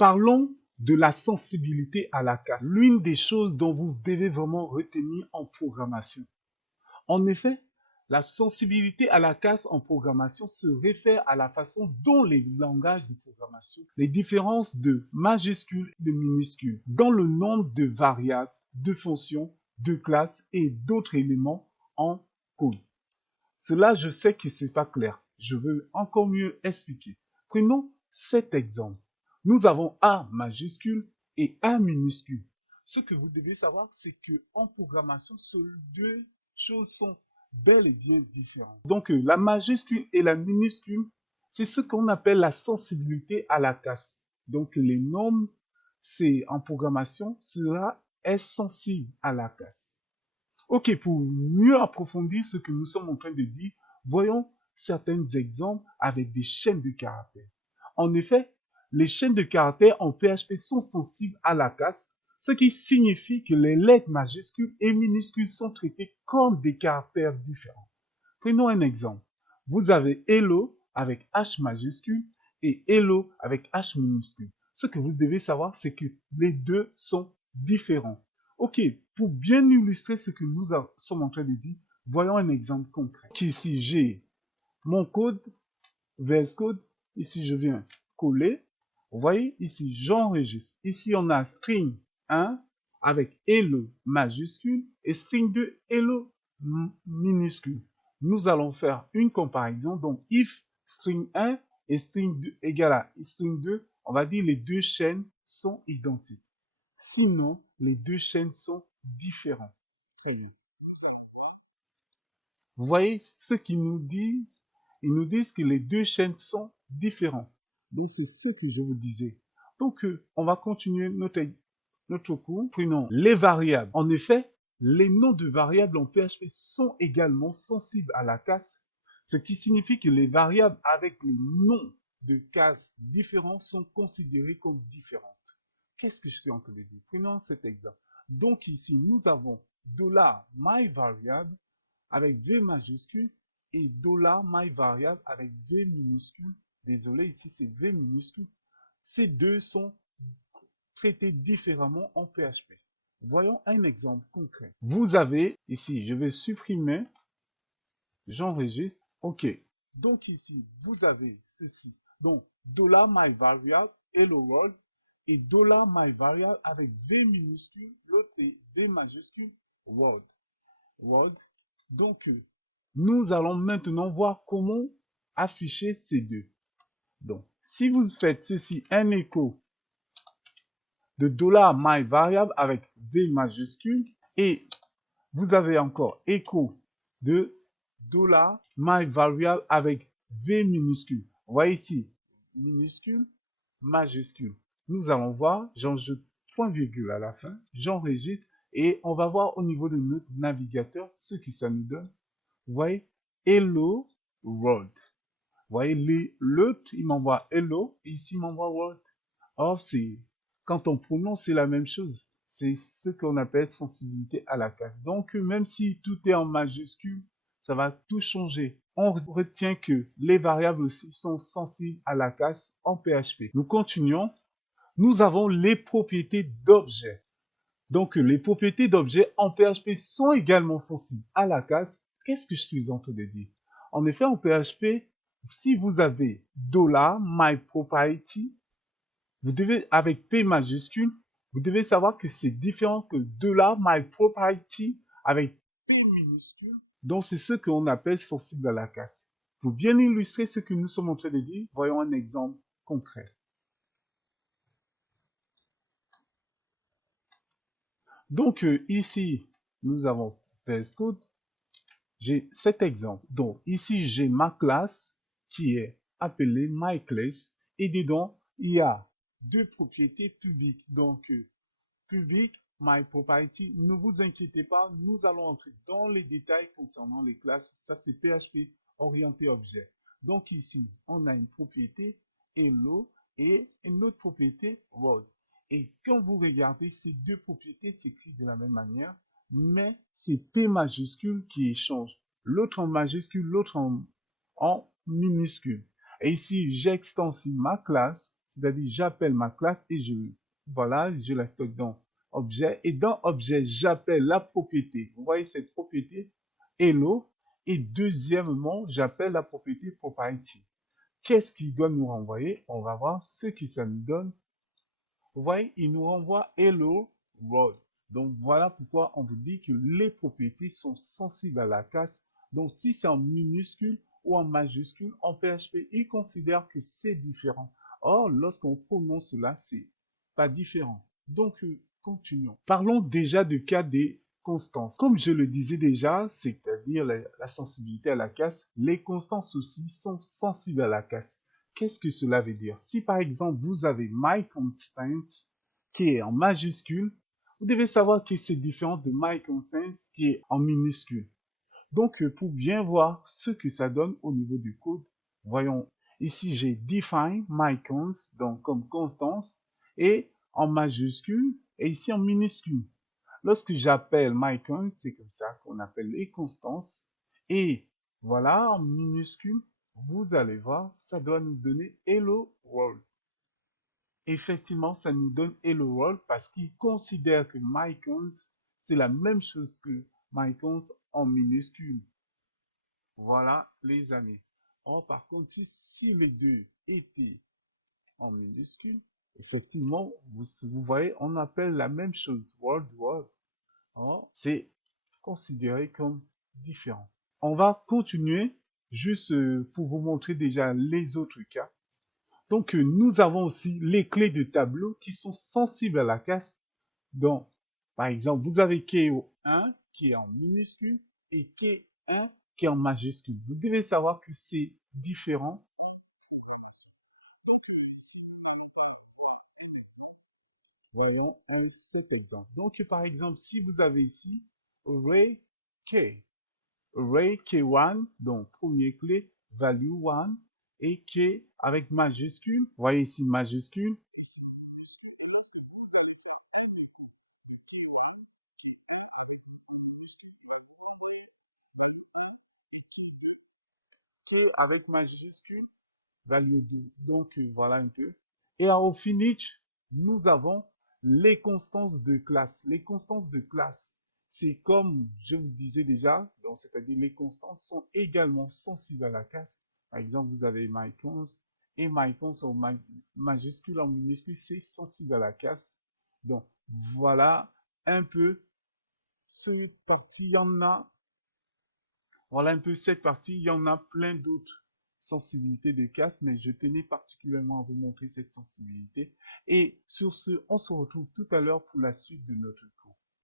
Parlons de la sensibilité à la casse. L'une des choses dont vous devez vraiment retenir en programmation. En effet, la sensibilité à la casse en programmation se réfère à la façon dont les langages de programmation, les différences de majuscules et de minuscules dans le nombre de variables, de fonctions, de classes et d'autres éléments en code. Cela, je sais que c'est pas clair. Je veux encore mieux expliquer. Prenons cet exemple. Nous avons A majuscule et A minuscule. Ce que vous devez savoir, c'est que en programmation, ces deux choses sont bel et bien différentes. Donc, la majuscule et la minuscule, c'est ce qu'on appelle la sensibilité à la casse. Donc, les nombres, c'est en programmation, cela est sensible à la casse. Ok, pour mieux approfondir ce que nous sommes en train de dire, voyons certains exemples avec des chaînes de caractères. En effet, les chaînes de caractères en PHP sont sensibles à la casse, ce qui signifie que les lettres majuscules et minuscules sont traitées comme des caractères différents. Prenons un exemple. Vous avez hello avec H majuscule et hello avec H minuscule. Ce que vous devez savoir, c'est que les deux sont différents. Ok, pour bien illustrer ce que nous sommes en train de dire, voyons un exemple concret. Ici, j'ai mon code, VS Code. Ici, je viens coller. Vous voyez, ici, j'enregistre. Ici, on a string 1 avec hello majuscule et string 2 hello minuscule. Nous allons faire une comparaison. Donc, if string 1 et string 2 égale à string 2, on va dire les deux chaînes sont identiques. Sinon, les deux chaînes sont différentes. Très bien. Vous voyez ce qu'ils nous disent? Ils nous disent que les deux chaînes sont différentes. Donc, c'est ce que je vous disais. Donc, on va continuer notre cours. Prenons les variables. En effet, les noms de variables en PHP sont également sensibles à la casse, ce qui signifie que les variables avec les noms de cases différents sont considérées comme différentes. Qu'est-ce que je suis en train de dire? Prenons cet exemple. Donc ici, nous avons $myVariable avec V majuscule et $myVariable avec V minuscule. Désolé, ici c'est V minuscule. Ces deux sont traités différemment en PHP. Voyons un exemple concret. Vous avez ici, je vais supprimer, j'enregistre. OK. Donc ici, vous avez ceci. Donc, $myVariable, hello world, et $myVariable avec V minuscule, l'autre c'est V majuscule, world. Donc, nous allons maintenant voir comment afficher ces deux. Donc, si vous faites ceci, un écho de $myVariable avec V majuscule, et vous avez encore écho de $myVariable avec V minuscule. Vous voyez ici, minuscule, majuscule. Nous allons voir, j'ajoute point virgule à la fin, j'enregistre et on va voir au niveau de notre navigateur ce que ça nous donne. Vous voyez, hello world. Vous voyez, l'autre, il m'envoie hello et ici, il m'envoie world. Or, quand on prononce, c'est la même chose. C'est ce qu'on appelle sensibilité à la casse. Donc, même si tout est en majuscule, ça va tout changer. On retient que les variables aussi sont sensibles à la casse en PHP. Nous continuons. Nous avons les propriétés d'objets. Donc, les propriétés d'objets en PHP sont également sensibles à la casse. Qu'est-ce que je suis en train de dire? En effet, en PHP, si vous avez $myProperty, vous devez, avec P majuscule, vous devez savoir que c'est différent que $myProperty avec P minuscule. Donc, c'est ce qu'on appelle sensible à la casse. Pour bien illustrer ce que nous sommes en train de dire, voyons un exemple concret. Donc, ici, nous avons VS Code. J'ai cet exemple. Donc, ici, j'ai ma classe qui est appelée myClass. Et dedans, il y a deux propriétés publiques. Donc, public, myProperty. Ne vous inquiétez pas, nous allons entrer dans les détails concernant les classes. Ça, c'est PHP orienté objet. Donc, ici, on a une propriété hello et une autre propriété world. Et quand vous regardez, ces deux propriétés s'écrivent de la même manière, mais c'est P majuscule qui change. L'autre en majuscule, l'autre en minuscule. Et ici, j'extensie ma classe, C'est-à-dire, j'appelle ma classe et voilà, je la stocke dans objet. Et dans objet, j'appelle la propriété. Vous voyez cette propriété, hello. Et deuxièmement, j'appelle la propriété property. Qu'est-ce qu'il doit nous renvoyer? On va voir ce que ça nous donne. Vous voyez, il nous renvoie hello world. Donc voilà pourquoi on vous dit que les propriétés sont sensibles à la casse. Donc si c'est en minuscule ou en majuscule, en PHP, il considère que c'est différent. Or, lorsqu'on prononce cela, c'est pas différent. Donc, continuons. Parlons déjà du cas des constances. Comme je le disais déjà, c'est-à-dire la sensibilité à la casse, les constances aussi sont sensibles à la casse. Qu'est-ce que cela veut dire? Si par exemple vous avez my constant qui est en majuscule, vous devez savoir que c'est différent de my constant qui est en minuscule. Donc pour bien voir ce que ça donne au niveau du code, voyons ici j'ai define my const donc comme constance et en majuscule et ici en minuscule. Lorsque j'appelle my const, c'est comme ça qu'on appelle les constances et voilà en minuscule. Vous allez voir, ça doit nous donner hello world. Effectivement, ça nous donne hello world parce qu'il considère que mycons, c'est la même chose que mycons en minuscule. Voilà les années. Or, par contre, si les deux étaient en minuscule, effectivement, vous voyez, on appelle la même chose world world. Or, c'est considéré comme différent. On va continuer juste pour vous montrer déjà les autres cas. Donc, nous avons aussi les clés de tableau qui sont sensibles à la casse. Donc, par exemple, vous avez KO1 qui est en minuscule et K1 qui est en majuscule. Vous devez savoir que c'est différent. Donc, voyons cet exemple. Donc, par exemple, si vous avez ici array K, array K1, donc premier clé, value 1, et K avec majuscule, vous voyez ici majuscule, que avec majuscule, value 2. Donc voilà un peu. Et au finish, nous avons les constances de classe. Les constances de classe, c'est comme je vous disais déjà, donc c'est-à-dire les constances sont également sensibles à la casse. Par exemple, vous avez myconst et myconst en majuscule, en minuscule, c'est sensible à la casse. Donc voilà un peu ce parti. Il y en a Voilà un peu cette partie. Il y en a plein d'autres sensibilités de casse, mais je tenais particulièrement à vous montrer cette sensibilité. Et sur ce, on se retrouve tout à l'heure pour la suite de notre